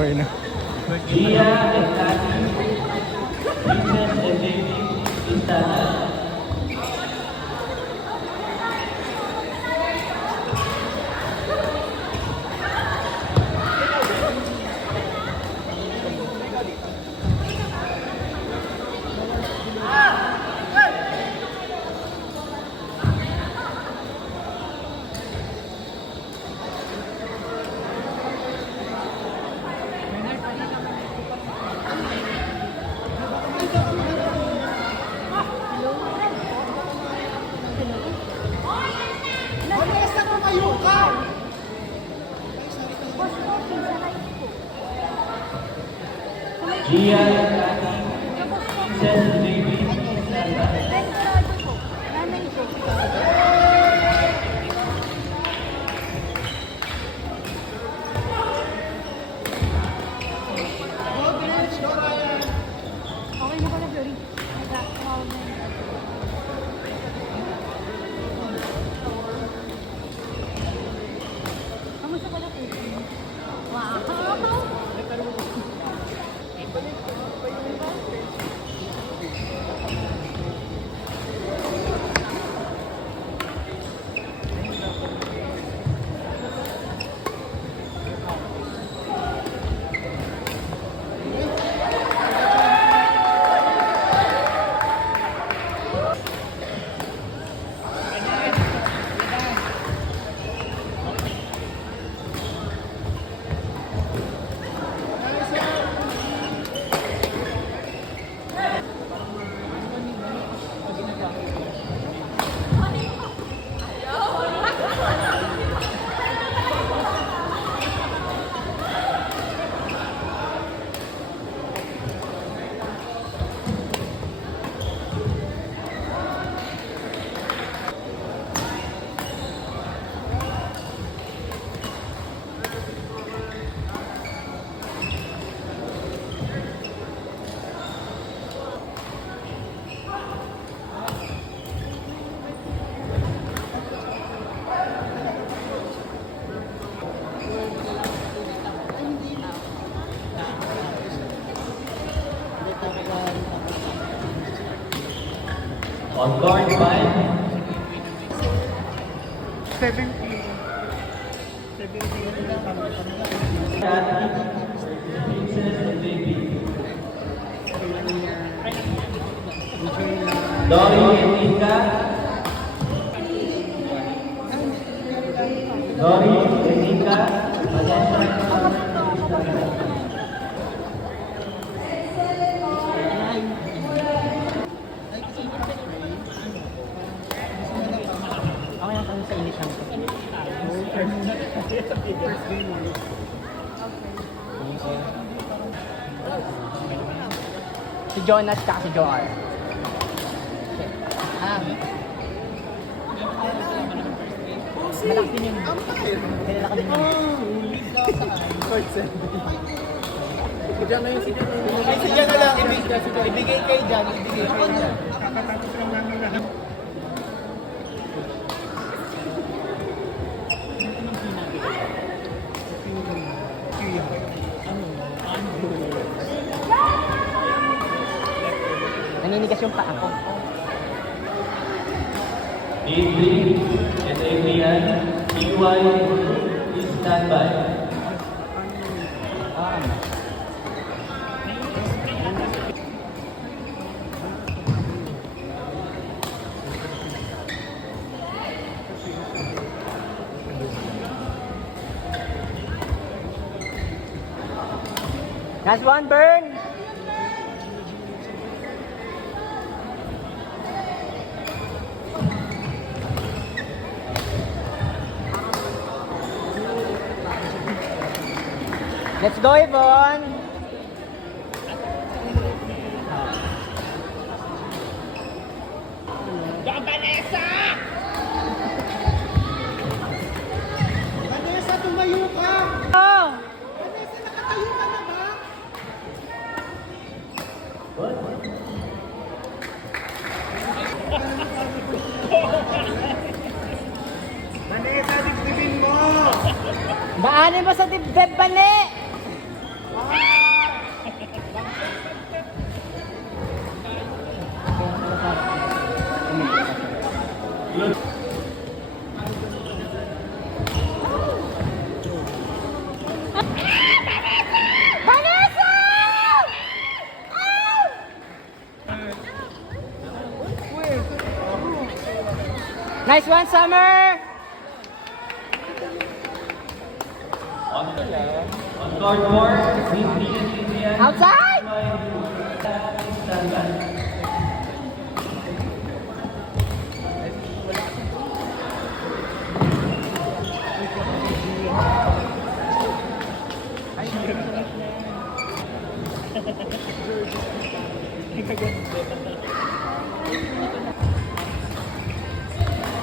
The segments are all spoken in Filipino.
Okay na. Gia and Tati, Princess and Baby, Instana. Gia and Tati, Princess and Baby, Instana. On guard 5. 17. Tati, Princess and Baby. Dory and Nika. Dory and Nika. Si Jonas tsaka si Joar. Malaki din yun. Kailan ka din yun. Ay, sige na lang. Ibigay kayo dyan. Ibigay kayo dyan. Naninigas yung paa ko. Avery and Adrian, EY, please stand by. Last one, burn! Let's go, Yvonne! Vanessa! Vanessa, tumayo ka! Oh! Vanessa, nakatayo ka na ba? Vanessa, dibdibin mo! Daanin mo sa dibdib, bali! Nice one, Summer! On court 4, Miss Venus Adrian. Outside! Standby.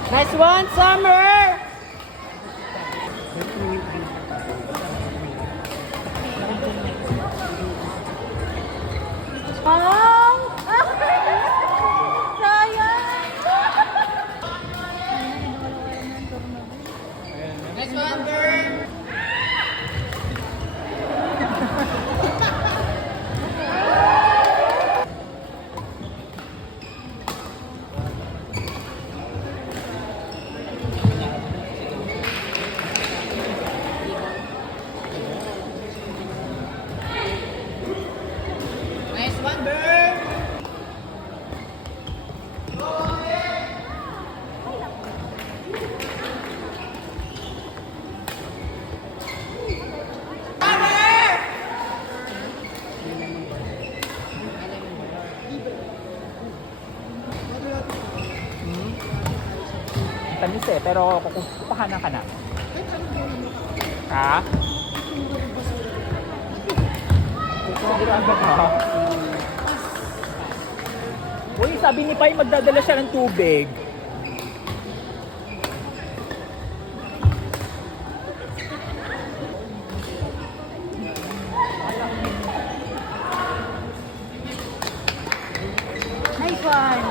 Nice one, Summer! Wow! Sayang! Nice one, Bird! Nice one, Bird! Tamis eh, pero kukupahanan ka na. Ha? Sigurado ka? Uy, sabi ni Pai magdadala siya ng tubig. Nice one!